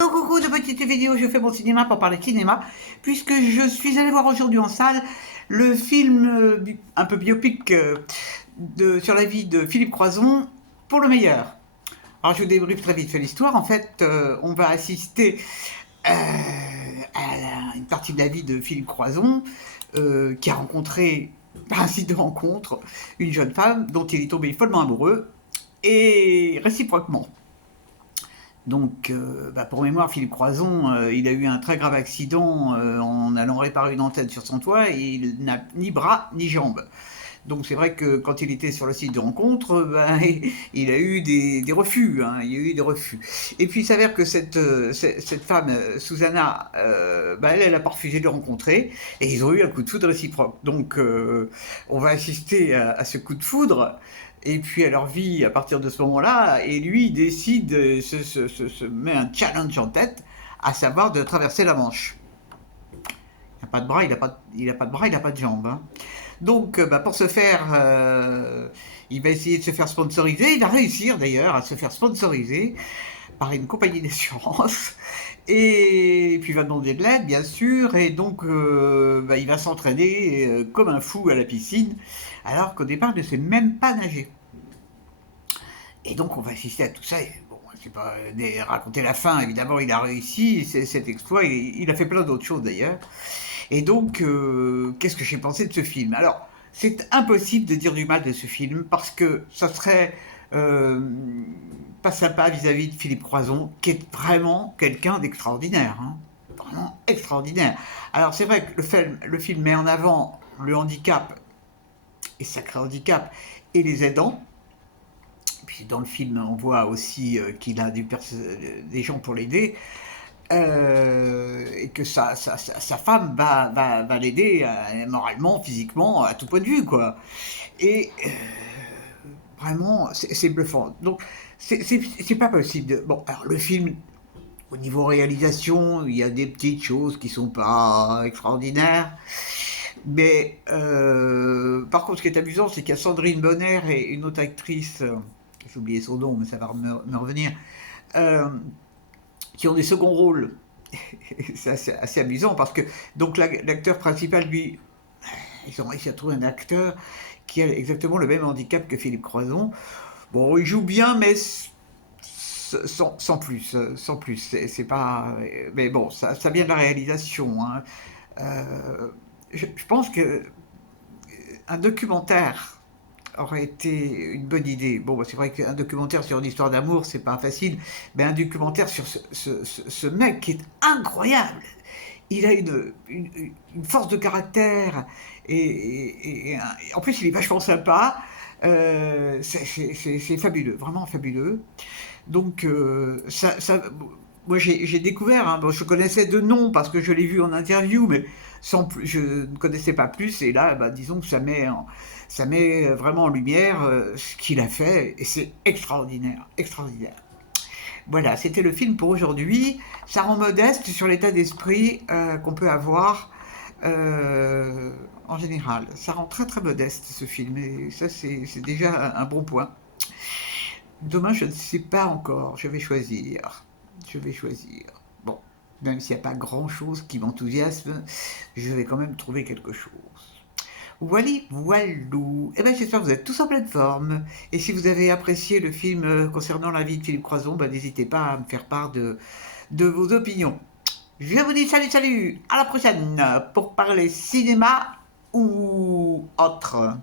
Coucou de petites vidéos, je fais mon cinéma pour parler de cinéma, puisque je suis allée voir aujourd'hui en salle le film un peu biopic sur la vie de Philippe Croizon, Pour le meilleur. Alors je vous débriefe très vite fait l'histoire. En fait, on va assister à une partie de la vie de Philippe Croizon, qui a rencontré, par un site de rencontre, une jeune femme dont il est tombé follement amoureux, et réciproquement. Donc, pour mémoire, Philippe Croizon, il a eu un très grave accident en allant réparer une antenne sur son toit et il n'a ni bras ni jambes. Donc c'est vrai que quand il était sur le site de rencontre, il a eu des refus, hein, il y a eu des refus. Et puis il s'avère que cette femme, Susanna, elle a pas refusé de le rencontrer et ils ont eu un coup de foudre réciproque. Donc on va assister à ce coup de foudre et puis à leur vie à partir de ce moment-là, et lui décide, se met un challenge en tête, à savoir de traverser la Manche. Il n'a pas de bras, il n'a pas, pas de bras, il n'a pas de jambes. Hein. Donc, pour ce faire, il va essayer de se faire sponsoriser. Il va réussir d'ailleurs à se faire sponsoriser par une compagnie d'assurance. Et puis il va demander de l'aide, bien sûr. Et donc, il va s'entraîner comme un fou à la piscine, alors qu'au départ, il ne sait même pas nager. Et donc, on va assister à tout ça. Et, bon, c'est pas raconter la fin, évidemment, il a réussi cet exploit. Il a fait plein d'autres choses d'ailleurs. Et donc, qu'est-ce que j'ai pensé de ce film? Alors, c'est impossible de dire du mal de ce film parce que ça serait pas sympa vis-à-vis de Philippe Croizon, qui est vraiment quelqu'un d'extraordinaire. Hein. Vraiment extraordinaire. Alors, c'est vrai que le film met en avant le handicap, et sacré handicap, et les aidants. Puis dans le film, on voit aussi qu'il a des gens pour l'aider. Et que sa femme va l'aider moralement, physiquement, à tout point de vue, quoi. Et vraiment, c'est bluffant. Donc, c'est pas possible de... Bon, alors le film, au niveau réalisation, il y a des petites choses qui sont pas extraordinaires. Mais par contre, ce qui est amusant, c'est qu'il y a Sandrine Bonner et une autre actrice, j'ai oublié son nom, mais ça va me revenir, euh, qui ont des seconds rôles. C'est assez amusant parce que donc l'acteur principal, lui, ils ont réussi à trouver un acteur qui a exactement le même handicap que Philippe Croizon. Bon, il joue bien, mais sans plus, sans plus. C'est pas, mais bon, ça vient de la réalisation. Hein. Je pense que un documentaire aurait été une bonne idée. Bon, c'est vrai qu'un documentaire sur une histoire d'amour, c'est pas facile, mais un documentaire sur ce mec qui est incroyable. Il a une force de caractère et en plus il est vachement sympa. C'est fabuleux, vraiment fabuleux. Donc moi j'ai découvert, hein, bon, je connaissais de nom parce que je l'ai vu en interview, mais je ne connaissais pas plus. Et là, disons que ça met vraiment en lumière ce qu'il a fait, et c'est extraordinaire, extraordinaire. Voilà, c'était le film pour aujourd'hui. Ça rend modeste sur l'état d'esprit qu'on peut avoir en général. Ça rend très très modeste ce film, et ça c'est déjà un bon point. Demain, je ne sais pas encore. Je vais choisir. Je vais choisir. Bon, même s'il n'y a pas grand-chose qui m'enthousiasme, je vais quand même trouver quelque chose. Wally, voilou. Eh bien, j'espère que vous êtes tous en pleine forme. Et si vous avez apprécié le film concernant la vie de Philippe Croizon, n'hésitez pas à me faire part de vos opinions. Je vous dis salut, salut, à la prochaine pour parler cinéma ou autre.